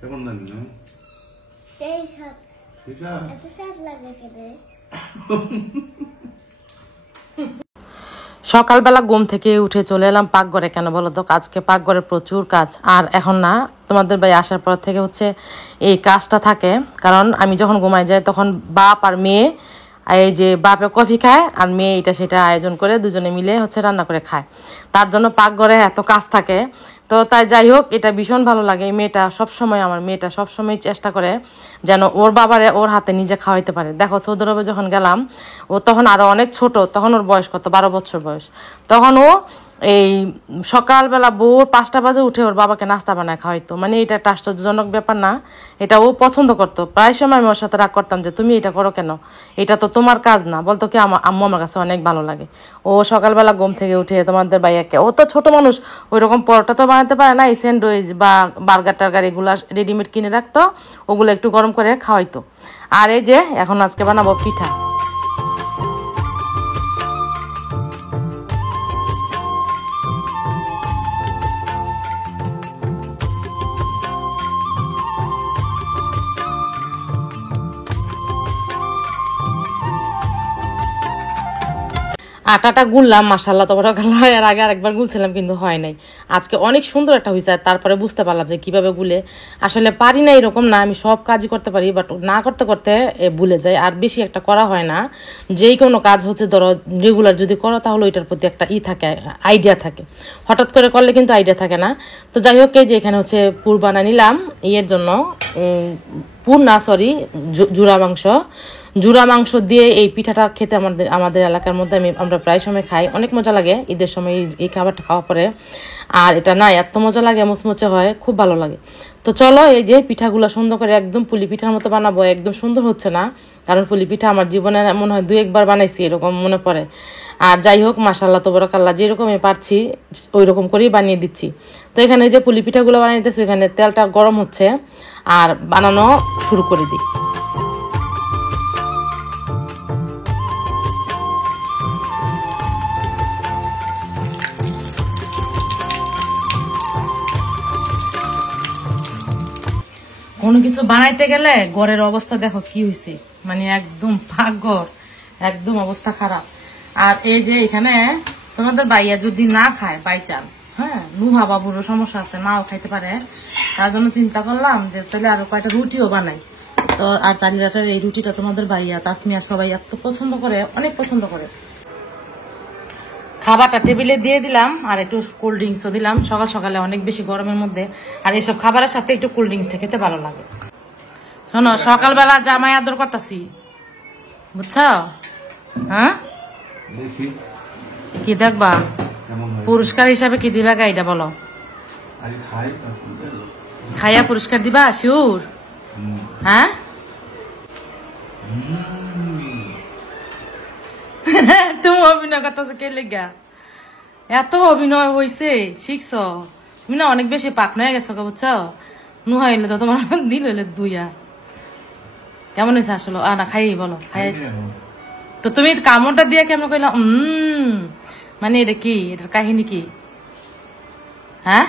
কেমন লাগে না? এই সাত এত সাত লাগে কেন? সকালবেলা ঘুম থেকে উঠে চলে এলাম পাকঘরে। কেন বলো তো, আজকে পাকঘরে প্রচুর কাজ। আর এখন না, তোমাদের ভাই আসার পর থেকে হচ্ছে এই কাজটা থাকে। কারণ আমি যখন ঘুমাই যাই তখন বাপ আর মেয়ে, এই যে বাপে কফি খায় আর মেয়ে এটা সেটা আয়োজন করে দুজনে মিলে হচ্ছে রান্না করে খায়। তার জন্য পাকঘরে এত কাজ থাকে। তো তাই যাই হোক, এটা ভীষণ ভালো লাগে। এই মেয়েটা সবসময়, আমার মেয়েটা সবসময় চেষ্টা করে যেন ওর বাবারে ওর হাতে নিজে খাওয়াইতে পারে। দেখো সৌদি আরবে যখন গেলাম, ও তখন আরও অনেক ছোট, তখন ওর বয়স কত, 12 বছর বয়স। তখন ও এই সকালবেলা ভোর 5টা বাজে উঠে ওর বাবাকে নাস্তা বানায় খাওয়াইতো। মানে এটা একটা আশ্চর্যজনক ব্যাপার না? এটা ও পছন্দ করতো। প্রায় সময় আমি ওর সাথে রাগ করতাম যে তুমি এটা করো কেন, এটা তো তোমার কাজ না। বলতো কি আম্মু আমার কাছে অনেক ভালো লাগে। ও সকালবেলা ঘুম থেকে উঠে তোমাদের ভাইয়াকে, ও তো ছোট মানুষ, ওই রকম পরোটা তো বানাতে পারে না, এই স্যান্ডউইচ বা বার্গার টার্গার এগুলো রেডিমেড কিনে রাখতো, ওগুলো একটু গরম করে খাওয়াইতো। আর এই যে এখন আজকে বানাবো পিঠা। আটাটা গুললাম, মাশাআল্লাহ তাবারাকাল্লাহ। এর আগে আরেকবার গুলছিলাম কিন্তু হয় নাই। আজকে অনেক সুন্দর একটা হয়েছে। আর তারপরে বুঝতে পারলাম যে কিভাবে গুলে। আসলে পারি না এরকম না, আমি সব কাজই করতে পারি, বাট না করতে করতে ভুলে যাই। আর বেশি একটা করা হয় না। যেই কোনো কাজ হচ্ছে ধরো রেগুলার যদি করো তাহলে ওইটার প্রতি একটা থাকে, আইডিয়া থাকে। হঠাৎ করে করলে কিন্তু আইডিয়া থাকে না। তো যাই হোক, এই যে এখানে হচ্ছে পুর বানা নিলাম ইয়ের জন্য, পুর না সরি, জুরা মাংস দিয়ে এই পিঠাটা খেতে আমাদের এলাকার মধ্যে আমরা প্রায় সময় খাই। অনেক মজা লাগে ঈদের সময় এই খাবারটা খাওয়া পরে। আর এটা না এত মজা লাগে, মুচমুচে হয়, খুব ভালো লাগে। তো চলো, এই যে পিঠাগুলো সুন্দর করে একদম পুলি পিঠার মতো বানাবো। একদম সুন্দর হচ্ছে না, কারণ পুলি পিঠা আমার জীবনে মনে হয় 2-1বার বানাইছি, এরকম মনে পড়ে। আর যাই হোক, মাশাআল্লাহ তাবারাকাল্লাহ, যেরকমই পারছি ওই রকম করেই বানিয়ে দিচ্ছি। তো এখানে যে পুলি পিঠাগুলো বানিয়ে দিচ্ছি, এখানে তেলটা গরম হচ্ছে আর বানানো শুরু করে দিই। কোনো কিছু বানাইতে গেলে ঘরের অবস্থা দেখো কি হয়েছে, মানে একদম পাকঘর একদম অবস্থা খারাপ। আর এই যে এখানে তোমাদের ভাইয়া যদি না খায় বাই চান্স, হ্যাঁ, নুহা বাবুরও সমস্যা আছে, মাও খাইতে পারে, তার জন্য চিন্তা করলাম যে তাহলে আরো কয়েকটা রুটিও বানাই। তো আর চালিরাটার এই রুটিটা তোমাদের ভাইয়া তাসমিয়া সবাই এত পছন্দ করে, অনেক পছন্দ করে। খাবারটা টেবিলে দিয়ে দিলাম আর একটু কোল্ড ড্রিঙ্কসও দিলাম। সকাল সকালে অনেক বেশি গরমের মধ্যে আর এইসব খাবারের সাথে একটু কোল্ড ড্রিঙ্কসটা খেতে ভালো লাগে। শোনো, সকালবেলা জামাই আদর করতেছি, বুঝছো? হ্যাঁ, কি দেখবা পুরস্কার হিসাবে কি দিবা গাইটা বলো? খাইয়া পুরস্কার দিবা শিওর? হ্যাঁ, তুমি অভিনয় করতেছো কে লেগা? এত অভিনয় হয়েছে, শিখছ তুমি না, অনেক বেশি পাক হয়ে গেছো, বুঝছো? নুহা হইলে তো তোমার দিল হইলে দুইয়া। কেমন হয়েছে আসলে? না খাই বলো, খাই। তো তুমি কামড়টা দিয়ে কেমন কইলা? মানে এটা কি, এটার কাহিনী কি? হ্যাঁ,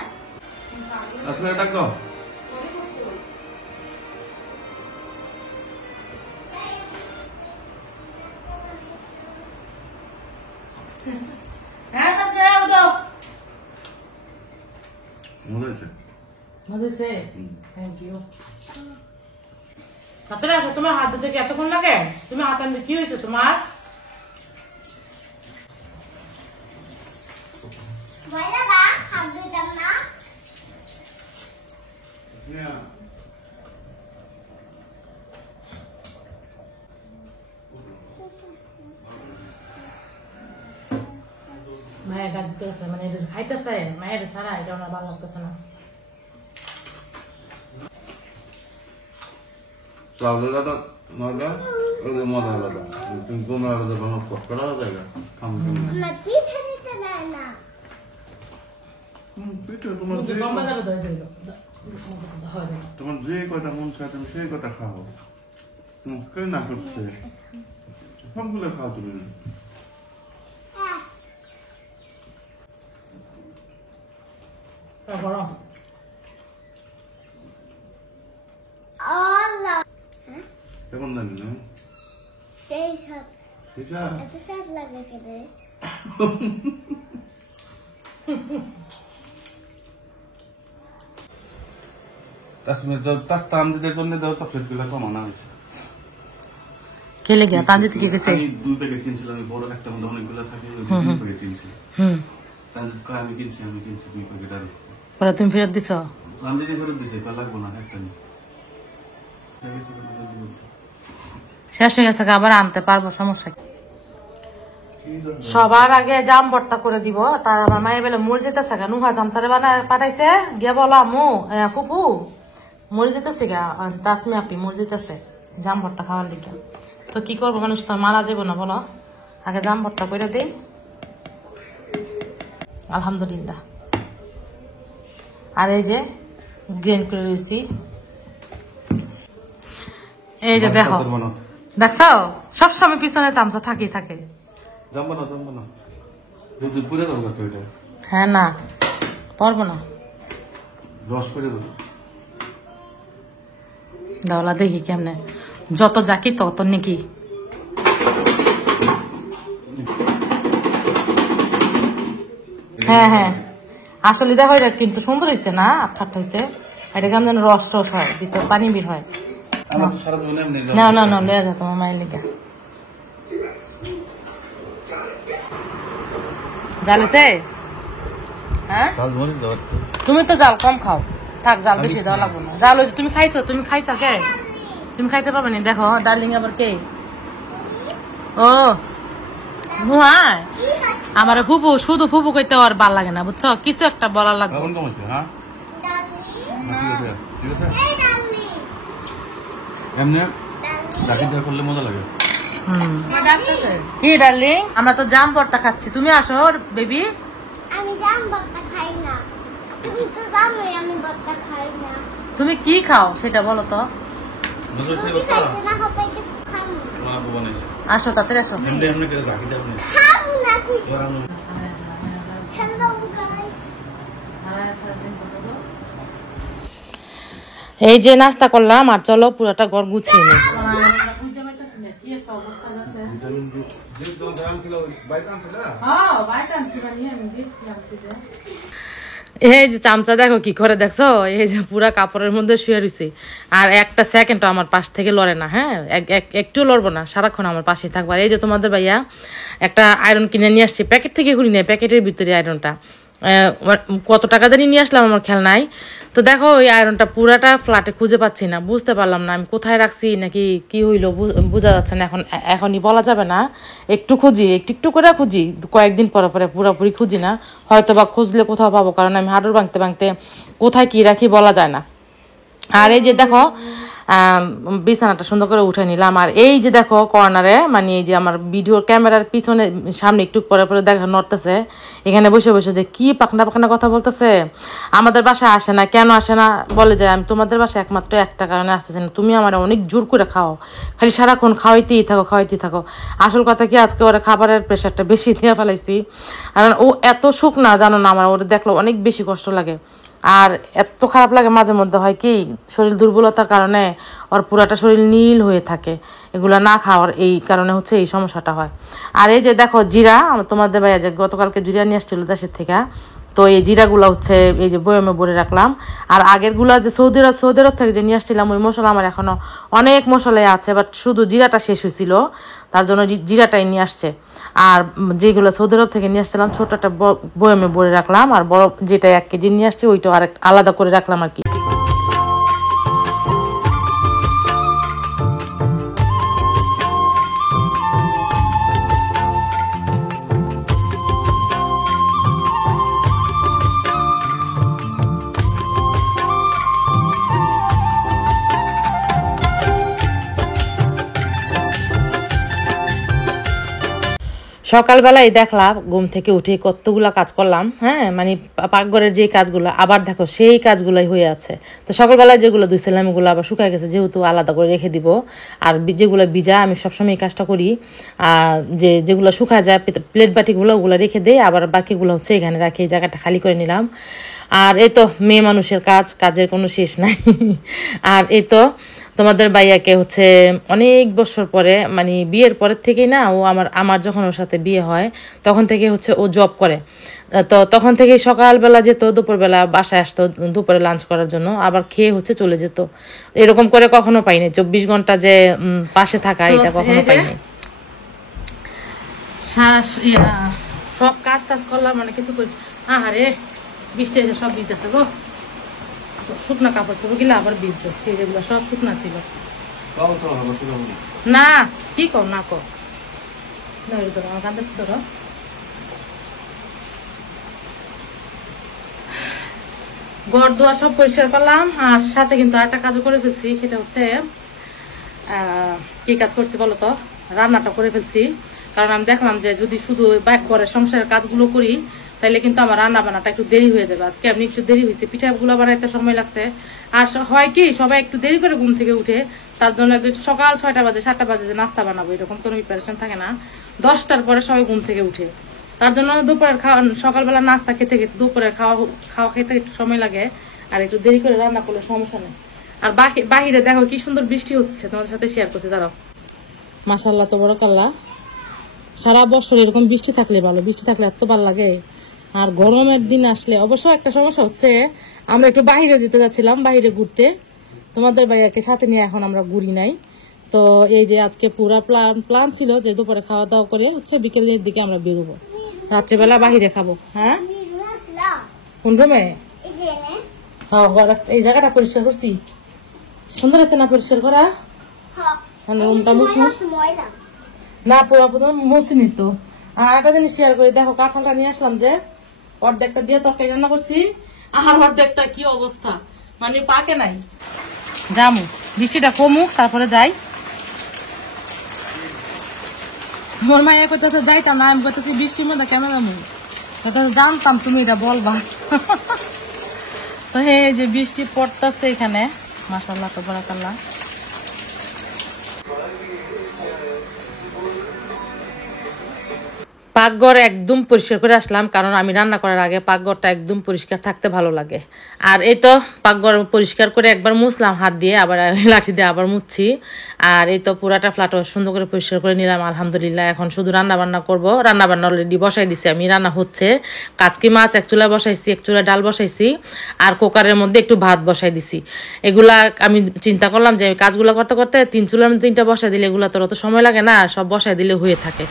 তোমার হাত ধুতে এতক্ষণ লাগে? তুমি হাত আনতে কি হয়েছে তোমার? মায়ের ডাক দিতেছে, মানে এটা খাইতেছে, মায়ের ছাড়া এটা আমার ভালো লাগতেছে না। চাউলের আলাদা নয়টা, ওই যে মজা আলাদা, তুমি কোনো আলাদা বানাও করা যায় খাম পিঠে। তোমার যে কয়টা মন চায় তুমি সেই কয়টা খাও, কে না করছে, সবগুলো খাও তুমি। কেমন জানি না সেই সাথ সেটা এত স্বাদ লাগে খেতে তানজিদের জন্য দেওয়া চকলেট গুলো কমানো হয়েছে কে লেগে তানজিদ কি গেছে আমি 2 প্যাকেট কিনছিলাম আমি বড় একটা মধ্যে অনেকগুলো থাকে ওই 2 প্যাকেট কিনছিলাম তানজিদ কয় আমি কিনছি 2 প্যাকেট আর পরে তুমি ফেরত দিছো তানজিদ ফেরত দিছে তা লাগবো না একটা নি শেষ হয়ে গেছে আবার আনতে পারবো সমস্যা কি সবার আগে জাম ভর্তা করে দিব তা আমার মায়ের বেলা মরে যেতেছে গা নুহা জামসারে বানায় পাঠাইছে গিয়া বলো আম্মু ফুপু মরে যেতেছে গা তাসমি আপি মরে যেতেছে জাম ভর্তা খাওয়ার দিকে তো কি করবো মানুষ তো মারা যাবো না বলো আগে জাম ভর্তা করে দিই আলহামদুলিল্লাহ আর এই যে গ্রেন করে রয়েছি এই যে দেখো দেখছো সবসময় পিছনে চামচা থাকি থাকে জম্বো না যদি পুরে দাও তো এটা হ্যাঁ না পারবো না রস করে দাও দাওলা দেখি কেমনে যত জাকি তত নাকি হ্যাঁ হ্যাঁ আসলে দেখো এটা কিন্তু সুন্দর হয়েছে না আঠাট হয়েছে এটা কেমন যেন রস রস হয় ভিতর পানি বের হয় আমার তো সারা জীবন এমনি না না না লয়ে যা তোমার মায়ের লিখা জালেছে হ্যাঁ চাল মরিচ দাও তুমি তো জাল কম খাও থাক জাল বেশি দেওয়া লাগবে না জাল হয়েছে তুমি খাইছো কে তুমি খাইতে পারবে না দেখো ডার্লিং আবার কে ও নুহাই আমার ফুপু শুধু ফুপু কইতে আর ভাল লাগে না বুঝছো কিছু একটা বলার লাগবে লবণ কম হচ্ছে হ্যাঁ ঠিক আছে এমনি ডাকি দেওয়া করলে মজা লাগে কি ডার্লিং আমরা তো জাম ভর্তা খাচ্ছি তুমি আসো বেবি আমি জাম ভর্তা খাই না তুমি তো জানোই আমি ভর্তা খাই না তুমি কি খাও সেটা বলো তো বুঝছো তুমি খাইছো না হবে কিছু খাবো তোমার আপু বানাইছে আসো তাড়াতাড়ি আসো এমনি করে ডাকি দেওয়া করলে খাবো না তুই হ্যালো গাইস এই যে নাস্তা করলাম আর চলো পুরোটা ঘর গুছিয়ে নি এই যে চামচা দেখো কি করে দেখছো এই যে পুরা কাপড়ের মধ্যে শুয়ে রয়েছে আর একটা সেকেন্ড আমার পাশ থেকে লড়ে না হ্যাঁ একটু লড়বো না সারাক্ষণ আমার পাশে থাকবো আর এই যে তোমাদের ভাইয়া একটা আয়রন কিনে নিয়ে আসছি প্যাকেট থেকে ঘুরি নেই প্যাকেটের ভিতরে আয়রনটা কত টাকা জানি নিয়ে আসলাম আমার খেয়াল নাই তো দেখো ওই আয়রনটা পুরাটা ফ্ল্যাটে খুঁজে পাচ্ছি না বুঝতে পারলাম না আমি কোথায় রাখছি নাকি কি হইলো বোঝা যাচ্ছে না এখনই বলা যাবে না একটু খুঁজি একটু করে খুঁজি কয়েকদিন পরে পুরোপুরি খুঁজি না হয়তো বা খুঁজলে কোথাও পাবো কারণ আমি হাঁটুর ভাঙতে কোথায় কি রাখি বলা যায় না আর এই যে দেখো বিছানাটা সুন্দর করে উঠে নিলাম আর এই যে দেখো কর্নারে মানে এই যে আমার ভিডিও ক্যামেরার পিছনে সামনে একটু পরে দেখা নড়তেছে এখানে বসে যে কি পাকনা কথা বলতেছে আমাদের বাসায় আসে না কেন আসে না বলে যায় আমি তোমাদের বাসায় একমাত্র একটা কারণে আসতেছি না তুমি আমার অনেক জোর করে খাও খালি সারাক্ষণ খাওয়াইতেই থাকো আসল কথা কি আজকে ওরা খাবারের প্রেশারটা বেশি দিয়ে ফেলাইছি কারণ ও এত সুখ না জানো না আমার ওটা দেখলো অনেক বেশি কষ্ট লাগে আর এত খারাপ লাগে মাঝে মধ্যে হয় কি শরীর দুর্বলতার কারণে ওর পুরাটা শরীর নীল হয়ে থাকে এগুলা না খাওয়ার এই কারণে হচ্ছে এই সমস্যাটা হয় আর এই যে দেখো জিরা তোমাদের ভাইয়া যে গতকালকে জিরা নিয়ে আসছিল দেশের থেকে তো এই জিরাগুলো হচ্ছে এই যে বয়মে ভরে রাখলাম আর আগেরগুলা যে সৌদি আরব থেকে যে নিয়ে আসছিলাম ওই মশলা আমার এখনো অনেক মশলাই আছে বাট শুধু জিরাটা শেষ হয়েছিল তার জন্য জিরাটাই নিয়ে আসছে আর যেগুলো সৌদি আরব থেকে নিয়ে আসছিলাম ছোট একটা বয়মে ভরে রাখলাম আর বড় যেটা 1 কেজি নিয়ে আসছে ওইটা আর আলাদা করে রাখলাম আর কি সকালবেলায় দেখলাম ঘুম থেকে উঠে কতগুলা কাজ করলাম হ্যাঁ মানে পাকঘরের যে কাজগুলো আবার দেখো সেই কাজগুলাই হয়ে আছে তো সকালবেলায় যেগুলো ধুইছিলাম এগুলো আবার শুকায় গেছে যেহেতু আলাদা করে রেখে দিব আর যেগুলো ভিজা আমি সবসময় এই কাজটা করি যেগুলো শুকায় যায় প্লেট বাটিগুলো ওগুলো রেখে দিই আবার বাকিগুলো হচ্ছে এখানে রাখি এই জায়গাটা খালি করে নিলাম আর এই তো মেয়ে মানুষের কাজের কোনো শেষ নাই। আর এই তো তোমাদের ভাইয়াকে হচ্ছে অনেক বছর পরে, মানে বিয়ের পরের থেকেই না, ও আমার যখন ওর সাথে বিয়ে হয় তখন থেকে হচ্ছে ও জব করে। তো তখন থেকে সকালবেলা যেত, দুপুরবেলা বাসায় আসতো দুপুরে লাঞ্চ করার জন্য, আবার খেয়ে হচ্ছে চলে যেত। এরকম করে কখনো পাইনি 24 ঘন্টা যে পাশে থাকা, এটা কখনো পাইনি। সব কাজ টাজ করলাম, মানে কিছু করি। আহারে বৃষ্টি এসে সব ভিজতেছে গো। শুকনা কাপড় চোপড় গিলা আবার ভিজতো, যেগুলো সব শুকনা ছিল। না কি কর না কর আমার কান্দে ধরো। ঘর দুয়ার সব পরিষ্কার করলাম, আর সাথে কিন্তু আরেকটা কাজও করে ফেলছি। সেটা হচ্ছে কি কাজ করছি বলতো, রান্নাটা করে ফেলছি। কারণ আমি দেখলাম যে যদি শুধু ঘরের সংসারের কাজগুলো করি তাহলে কিন্তু আমার রান্না বান্নাটা একটু দেরি হয়ে যাবে। আজকে এমনি একটু দেরি হয়েছে, পিঠাগুলো বানাইতে সময় লাগছে। আর হয় কি, সবাই একটু দেরি করে ঘুম থেকে উঠে, তার জন্য সকাল 6টা বাজে 7টা বাজে যে নাস্তা বানাবো এরকম কোনো প্রিপারেশন থাকে না। 10টার পরে সবাই ঘুম থেকে উঠে, তার জন্য দুপুরের সকালবেলা নাস্তা খেতে খেতে দুপুরের খাওয়া খেতে একটু সময় লাগে। আর একটু দেরি করে রান্না করলে সমস্যা নেই। আর বাহিরে দেখো কি সুন্দর বৃষ্টি হচ্ছে, তোমাদের সাথে শেয়ার করছি। দাঁড়াও, মাশাআল্লাহ তাবারাকাল্লাহ। সারা বছর এরকম বৃষ্টি থাকলে ভালো, বৃষ্টি থাকলে এত ভালো লাগে। আর গরমের দিন আসলে অবশ্য একটা সমস্যা হচ্ছে, আমরা একটু বাহিরে যেতে যাচ্ছিলাম, বাহিরে ঘুরতে, তোমাদের ভাইয়াকে সাথে নিয়ে এখন আমরা ঘুরি নাই। তো এই যে আজকে পুরা প্ল্যান ছিল যে দুপুরে খাওয়া দাওয়া করে হচ্ছে বিকেলের দিকে আমরা বেরোবো, রাত্রেবেলা বাহিরে খাবো। হ্যাঁ, কোন রুমে? হ্যাঁ, এই জায়গাটা পরিষ্কার করছি, সুন্দর আছে না পরিষ্কার করা? রুমটা মুছমুছ না, পুরো মুছিনি তো। আর একটা জিনিস শেয়ার করি, দেখো কাঁঠালটা নিয়ে আসলাম, যে অর্ধেকটা দিয়ে তরকারি রান্না করছি, আর অর্ধেকটা কি অবস্থা, মানে পাকে নাই। যামু, বৃষ্টিটা কমুক তারপরে যাই। মোর মায়ের করতেছে যাইতাম না, আমি করতেছি বৃষ্টির মধ্যে কেমন যাবো, জানতাম তুমি এটা বলবা। তো এই যে বৃষ্টি পড়তেছে এখানে, মাশাআল্লাহ তাবারাকাল্লাহ। পাকঘর একদম পরিষ্কার করে আসলাম, কারণ আমি রান্না করার আগে পাকঘরটা একদম পরিষ্কার থাকতে ভালো লাগে। আর এই তো পাকঘর পরিষ্কার করে একবার মুছলাম হাত দিয়ে, আবার লাঠি দিয়ে আবার মুছছি। আর এই তো পুরাটা ফ্ল্যাটও সুন্দর করে পরিষ্কার করে নিলাম আলহামদুলিল্লাহ। এখন শুধু রান্না বান্না করবো, রান্না বান্না অলরেডি বসাই দিছি আমি, রান্না হচ্ছে। কাচকি মাছ এক চুলায় বসাইছি, এক চুলায় ডাল বসাইছি, আর কুকারের মধ্যে একটু ভাত বসাই দিছি। এগুলা আমি চিন্তা করলাম যে কাজগুলো করতে করতে 3 চুলার মধ্যে 3টা বসাই দিলে এগুলো তোর অত সময় লাগে না, সব বসাই দিলে হয়ে থাকে।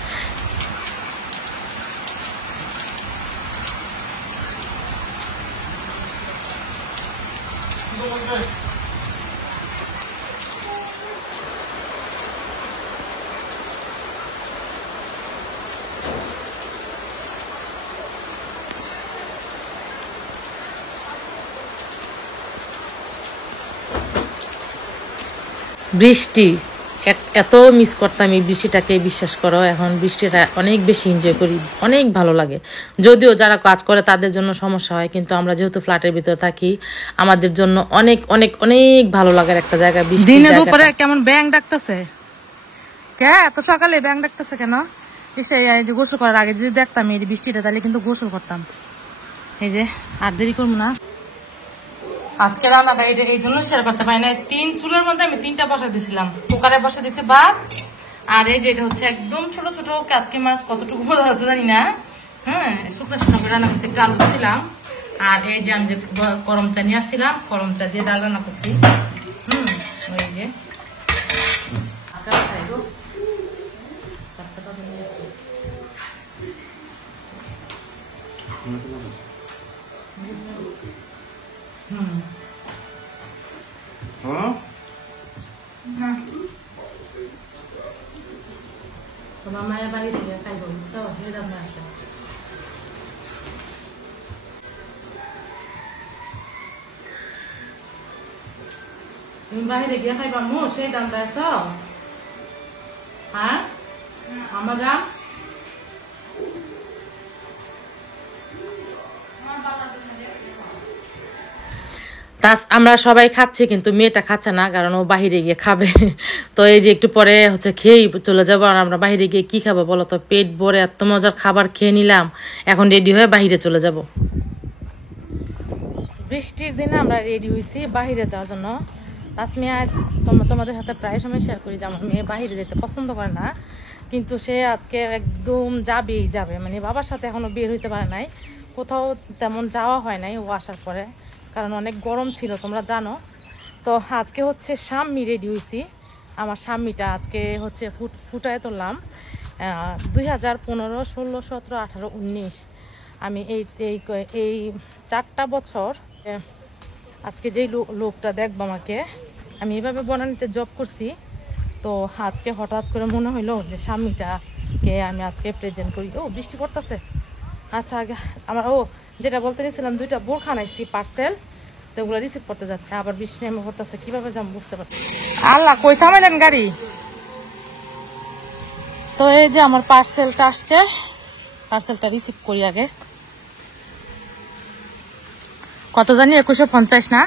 বৃষ্টি এত মিস করতাম এই বৃষ্টিটাকে, বিশ্বাস করো। এখন বৃষ্টিটা অনেক বেশি এনজয় করি, অনেক ভালো লাগে। যদিও যারা কাজ করে তাদের জন্য সমস্যা হয়, কিন্তু আমরা যেহেতু ফ্ল্যাটের ভিতরে থাকি আমাদের জন্য অনেক অনেক অনেক ভালো লাগার একটা জায়গা বৃষ্টি। দিনে দুপুরে কেমন ব্যাং ডাকতেছে, কে এত সকালে ব্যাং ডাকতেছে কেন? এই যে গোসল করার আগে যদি দেখতাম এই বৃষ্টিটা, তাহলে কিন্তু গোসল করতাম। এই যে আর দেরি করবো না। আজকে রান্নাটা এই জন্য শেয়ার করতে পারি না, 3 চুলের মধ্যে আমি 3টা বসা দিছিলাম। কুকারে বসা দিছি ভাত, আর এই যে এটা হচ্ছে একদম ছোট ছোট কাচকি মাছ, কতটুকু বোঝা যাচ্ছে জানি না। হ্যাঁ, শুকনো শুকনো করে রান্না করছি, একটু আলু দিছিলাম। আর এই যে আমি যে গরম চা নিয়ে আসছিলাম, গরম চা দিয়ে ডাল রান্না করছি। ওই যে তোমার মায়ের বাড়ি থেকে খাইব, বুঝছো? আছে তুমি বাহিরে গিয়ে খাইবা মো, সেই দামটা আছ। হ্যাঁ, আমার দাম আমরা সবাই খাচ্ছি, কিন্তু মেয়েটা খাচ্ছে না, কারণ ও বাহিরে গিয়ে খাবে। তো এই যে একটু পরে হচ্ছে খেয়েই চলে যাবো। আর আমরা বাহিরে গিয়ে কি খাবো বলো তো? পেট ভরে এত মজার খাবার খেয়ে নিলাম, এখন রেডি হয়ে বাহিরে চলে যাব। বৃষ্টির দিনে আমরা রেডি হয়েছি বাইরে যাওয়ার জন্য। তাসমিয়া তোমাদের সাথে প্রায় সময় শেয়ার করি যে আমার মেয়ে বাইরে যেতে পছন্দ করে না, কিন্তু সে আজকে একদম যাবে, মানে বাবার সাথে এখনো বের হইতে পারে নাই, কোথাও তেমন যাওয়া হয় নাই ও আসার পরে, কারণ অনেক গরম ছিল তোমরা জানো। তো আজকে হচ্ছে সাম্মি রেডি হয়েছি। আমার সাম্মিটা আজকে হচ্ছে ফুটায় তুললাম 2015, 16, 17, 18, 19। আমি এই 4টা বছর আজকে যেই লোকটা দেখবো আমাকে, আমি এইভাবে বনানীতে জব করছি, তো আজকে হঠাৎ করে মনে হইলো যে স্বামীটাকে আমি আজকে প্রেজেন্ট করি। ও বৃষ্টি পড়তেছে। আচ্ছা আগে আমার যেটা বলতে গেছিলাম, 2টা বোরখা আনাইছি পার্সেল, তো ওগুলো রিসিভ করতে যাচ্ছে, আবার বৃষ্টি নেমে পড়তেছে, কিভাবে যাবো বুঝতে পারছি। আল্লাহ কই থামাইলেন গাড়ি। তো এই যে আমার পার্সেলটা আসছে, পার্সেলটা রিসিভ করি আগে। কত জানি 2150 না?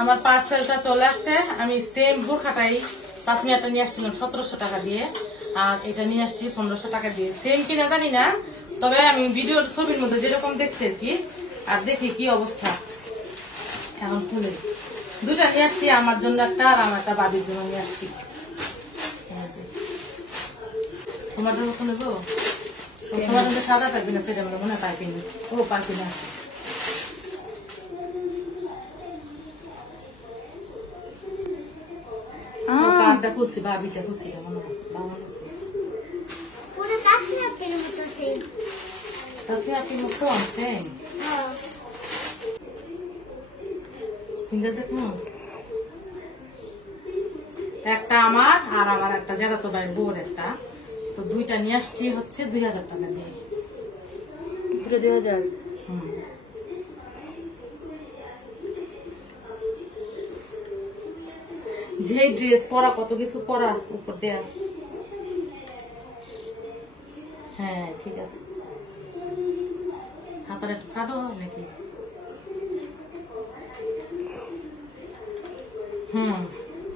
আমার পার্সেলটা চলে আসছে। আমি সেম বোরখাটাই তাসমিয়াটা নিয়ে আসছিলাম 1700 টাকা দিয়ে, আর এটা নিয়ে আসছি 1500 টাকা দিয়ে। সেম কিনা জানি না, তবে আমি ভিডিওর ছবির মধ্যে যেরকম দেখছি আর কি, আর দেখি কি অবস্থা। এখন খুলে 2টা নিয়ে আসছি, আমার জন্য একটা আর আমার একটা বাবির জন্য নিয়ে আসছি। তোমার জন্য খুলে গো, তোমার জন্য সাদা পাইবি না, সেটা মনে হয় পাইবি না। ও পাইবি না, খুলছি বাবিটা খুলছি, একটা আমার আর আমার একটা যেটা তো ভাই বোর একটা, তো 2টা নিয়ে আসছি হচ্ছে 2000 টাকা দিয়ে। 2000। যে ড্রেস পরা, কত কিছু পরা উপর দেয়া। হ্যাঁ ঠিক আছে, হাতার একটু কাটো নাকি?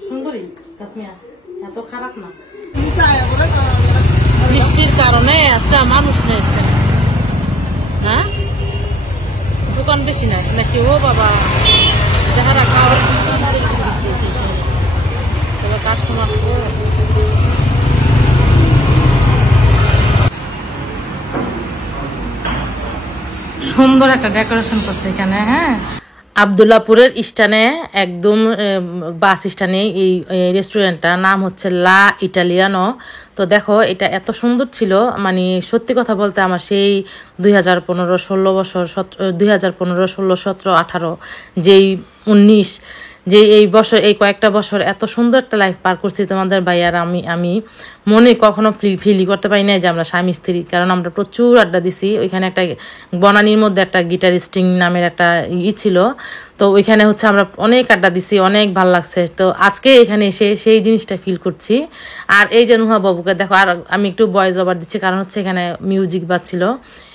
সুন্দরী তাসমিয়া, এত খারাপ না। বৃষ্টির কারণে আজকে মানুষ নেই, হ্যাঁ দোকান বেশি নাই নাকি? ও বাবা, যাহারা খাওয়ার তবে কাস্টমার সুন্দর একটা ডেকোরেশন করছে এখানে। হ্যাঁ, আবদুল্লাপুরের স্ট্যান্ডে একদম বাস স্ট্যান্ডে এই রেস্টুরেন্টটা, নাম হচ্ছে লা ইটালিয়ানো। তো দেখো এটা এত সুন্দর ছিল, মানে সত্যি কথা বলতে আমার সেই 2015, 16 বছর, 2015, 16, 17, 18, যেই 19, যে এই বছর, এই কয়েকটা বছর এত সুন্দর একটা লাইফ পার করছি তোমাদের ভাই আর আমি মনে কখনো ফিলই করতে পারি না যে আমরা স্বামী স্ত্রী, কারণ আমরা প্রচুর আড্ডা দিছি। ওইখানে একটা বনানীর মধ্যে একটা গিটারিস্টিং নামের একটা ছিল, তো ওইখানে হচ্ছে আমরা অনেক আড্ডা দিছি, অনেক ভালো লাগছে। তো আজকে এখানে এসে সেই জিনিসটা ফিল করছি। আর এই যে নুহা বাবুকে দেখো, আর আমি একটু ভয়েস ওভার দিচ্ছি কারণ হচ্ছে এখানে মিউজিক বাজছিল,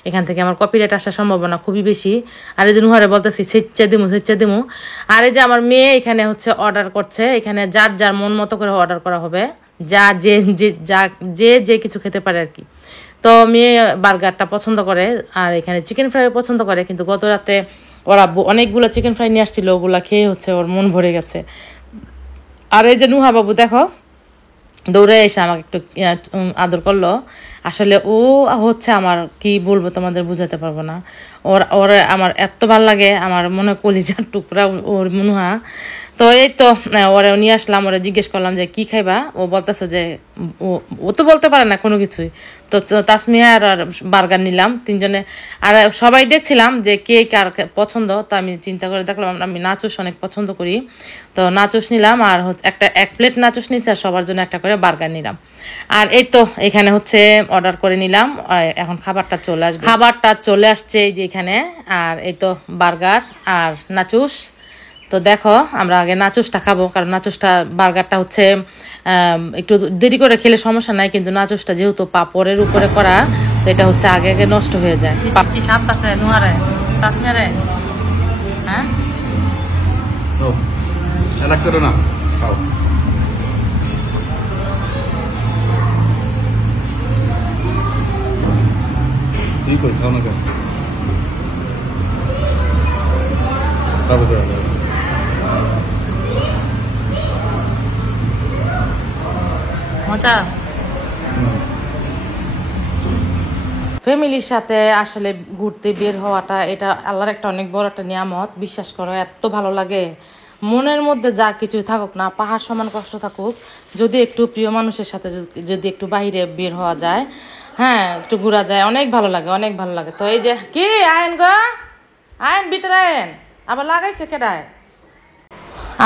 এখান থেকে আমার কপিরাইট আসার সম্ভাবনা খুবই বেশি। আর এই যে নুহারে বলতেছি সেচ্চা দিমু। আর এই যে আমার মেয়ে এখানে হচ্ছে অর্ডার করছে, এখানে যার যার মন মতো করে অর্ডার করা হবে, যে কিছু খেতে পারে আর কি। তো মেয়ে বার্গারটা পছন্দ করে, আর এখানে চিকেন ফ্রাই পছন্দ করে, কিন্তু গত রাতে ওরা অনেকগুলো চিকেন ফ্রাই নিয়ে আসছিল, ওগুলা খেয়ে হচ্ছে ওর মন ভরে গেছে। আর এই যে নুহা বাবু দেখো দৌড়ে এসে আমাকে একটু আদর করলো। আসলে ও হচ্ছে আমার, কি বলবো তোমাদের বুঝাতে পারবো না, ওর আমার এত ভালো লাগে, আমার মনে কলিজার টুকরা ওর নুহা। তো এই তো ওরে নিয়ে আসলাম, ওরা জিজ্ঞেস করলাম যে কি খাইবা, ও বলতেছে যে ও তো বলতে পারে না কোনো কিছুই। তো তাসমিয়া আর বার্গার নিলাম 3জনে, আর সবাই দেখছিলাম যে কে কার পছন্দ। তো আমি চিন্তা করে দেখলাম আমি নাচোস অনেক পছন্দ করি, তো নাচোস নিলাম, আর এক প্লেট নাচোস নিয়েছি, আর সবার জন্য একটা করে বার্গার নিলাম। আর এই তো এখানে হচ্ছে অর্ডার করে নিলাম, এখন খাবারটা চলে আসছে এই যে এখানে। আর এই তো বার্গার আর নাচুস। তো দেখো আমরা আগে নাচুসটা খাবো, কারণ নাচুসটা, বার্গারটা হচ্ছে একটু দেরি করে খেলে সমস্যা নাই, কিন্তু নাচুসটা যেহেতু পাপড়ের উপরে করা, তো এটা হচ্ছে আগে নষ্ট হয়ে যায়। কি স্বাদ আছে নুহারে তাসমিয়ারে? হ্যাঁ করো না, খাও। কি করে খাও না কেন খাবো কেন মজা ফ্যামিলির সাথে আসলে ঘুরতে বের হওয়াটা এটা আল্লাহর একটা অনেক বড় একটা নিয়ামত। বিশ্বাস করো এত ভালো লাগে, মনের মধ্যে যা কিছু থাকুক না, পাহাড় সমান কষ্ট থাকুক, যদি একটু প্রিয় মানুষের সাথে যদি একটু বাইরে বের হওয়া যায়, হ্যাঁ একটু ঘোরা যায়, অনেক ভালো লাগে, অনেক ভালো লাগে। তো এই যে কি আইন গো, আইন ভিতরে আইন, আবার লাগাইছে কেডায়।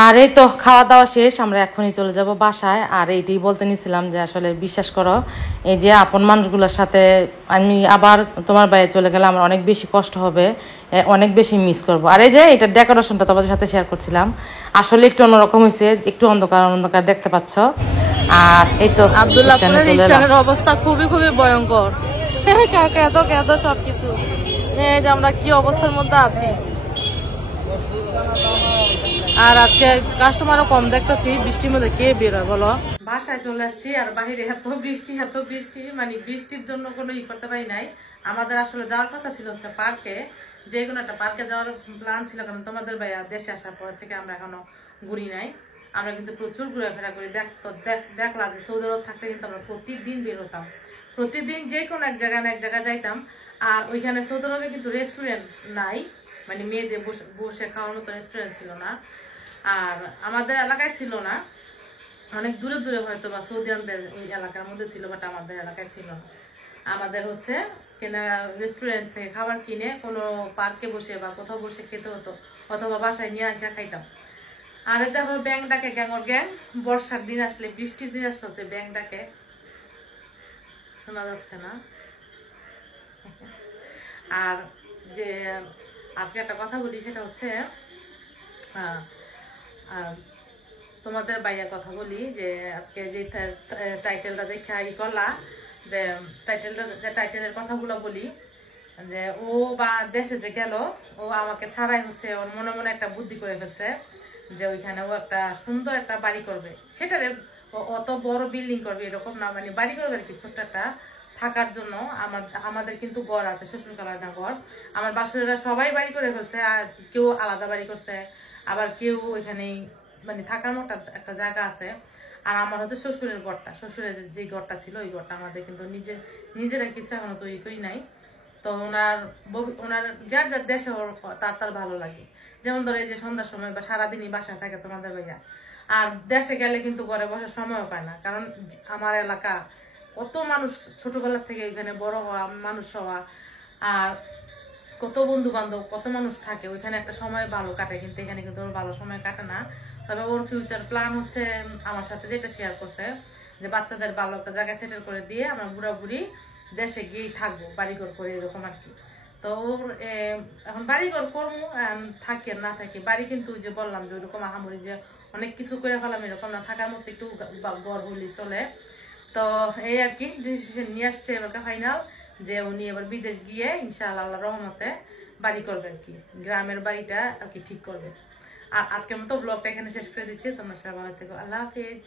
আর এই তো খাওয়া দাওয়া শেষ, আমরা এখনই চলে যাব বাসায়। আর এইটি বলতে নিছিলাম যে আসলে বিশ্বাস করো এই যে আপন মানুষগুলোর সাথে আমি আবার তোমার বাইরে চলে গেলে আমার অনেক বেশি কষ্ট হবে, অনেক বেশি মিস করব। আর এই যে এটা ডেকোরেশনটা তোমাদের সাথে শেয়ার করছিলাম, আসলে একটু অন্যরকম হয়েছে, একটু অন্ধকার অন্ধকার দেখতে পাচ্ছ। আর এই তো আব্দুল্লাহর অবস্থা খুবই খুবই ভয়ঙ্কর, এত সবকিছু, এই যে আমরা কি অবস্থার মধ্যে আছি। আর আজকে কাস্টমারও কম দেখতেছি, বৃষ্টির মধ্যে কে বেরোয় বলো। বাসায় চলে আসছি আর বাহিরে এত বৃষ্টি, মানে বৃষ্টির জন্য কোনো ই করতে পারি নাই। আমাদের আসলে যাওয়ার কথা ছিল হচ্ছে পার্কে, যে কোনো একটা পার্কে যাওয়ার প্ল্যান ছিল, কারণ তোমাদের ভাইয়া দেশে আসার পর থেকে আমরা এখনো ঘুরি নাই। আমরা কিন্তু প্রচুর ঘোরাফেরা করি। দেখলাম যে সৌদি আরব থাকতে কিন্তু আমরা প্রতিদিন বের হতাম, প্রতিদিন যে কোনো এক জায়গায় না এক জায়গায় যাইতাম। আর ওইখানে সৌদি আরবে কিন্তু রেস্টুরেন্ট নাই, মানে মেয়েদের বসে খাওয়ার মতো রেস্টুরেন্ট ছিল না। আর আমাদের এলাকায় ছিল না, অনেক দূরে দূরে হয়তো বা সৌদিয়ানদের ওই এলাকার মধ্যে ছিল, বাট আমাদের এলাকায় ছিল না। আমাদের হচ্ছে কেনা রেস্টুরেন্ট থেকে খাবার কিনে কোনো পার্কে বসে বা কোথাও বসে খেতে হতো, অথবা বাসায় নিয়ে আসা খাইতাম। আর দেখো ব্যাং ডাকে গ্যাংর গ্যাং, বর্ষার দিন আসলে, বৃষ্টির দিন আসলে হচ্ছে ব্যাং ডাকে, শোনা যাচ্ছে না। আর যে আজকে একটা কথা বলি, সেটা হচ্ছে তোমাদের বাইরের কথা বলি, যে আজকে যে টাইটেলটা দেখে ই করলা, যে টাইটেলের কথাগুলো বলি, যে ও বা দেশে যে গেল, ও আমাকে ছাড়াই হচ্ছে ওর মনে মনে একটা বুদ্ধি করে ফেলছে যে ওইখানে ও একটা সুন্দর একটা বাড়ি করবে। সেটারে অত বড় বিল্ডিং করবে এরকম না, মানে বাড়ি করবে আর কি, ছোট্ট একটা থাকার জন্য। আমাদের কিন্তু ঘর আছে, শ্বশুর কালার ঘর, আমার বাসুরেরা সবাই বাড়ি করে ফেলছে, আর কেউ আলাদা বাড়ি করছে, আবার কেউ ওইখানে মানে থাকার মতো একটা জায়গা আছে। আর আমার হচ্ছে শ্বশুরের ঘরটা, শ্বশুরের যে ঘরটা ছিল ওই ঘরটা আমাদের কিন্তু নিজেরা কিছু এখনো তৈরি করি নাই। তো ওনার যার যার দেশে তার ভালো লাগে, যেমন ধরো এই যে সন্ধ্যার সময় বা সারাদিনই বাসায় থাকে তোমাদের ভাইয়া, আর দেশে গেলে কিন্তু ঘরে বসার সময়ও পায় না, কারণ আমার এলাকা কত মানুষ, ছোটবেলা থেকে এখানে বড় হওয়া, মানুষ হওয়া, আর কত বন্ধু বান্ধব, কত মানুষ থাকে ওইখানে, একটা সময় ভালো কাটে। কিন্তু এখানে কিন্তু ওর ভালো সময় কাটে না। তবে ওর ফিউচার প্ল্যান হচ্ছে আমার সাথে যেটা শেয়ার করছে, যে বাচ্চাদের ভালো একটা জায়গায় সেটেল করে দিয়ে আমরা বুড়ি দেশে গিয়েই থাকবো, বাড়িঘর করে, এরকম আর কি। তো ওর এখন বাড়িঘর করবো, থাকি আর না থাকি, বাড়ি কিন্তু যে বললাম যে ওইরকম আহামরি যে অনেক কিছু করে ফেলাম এরকম না, থাকার মতো একটু ঘর হলি চলে। তো এই আর কি ডিসিশন নিয়ে আসছে এবার ফাইনাল, যে উনি এবার বিদেশ গিয়ে ইনশাআল্লাহ আল্লাহর রহমতে বাড়ি করবে আর কি, গ্রামের বাড়িটা আর কি ঠিক করবে। আর আজকের মতো ব্লগটা এখানে শেষ করে দিচ্ছি। তোমরা সবাই ভালো থেকো, আল্লাহ হাফেজ।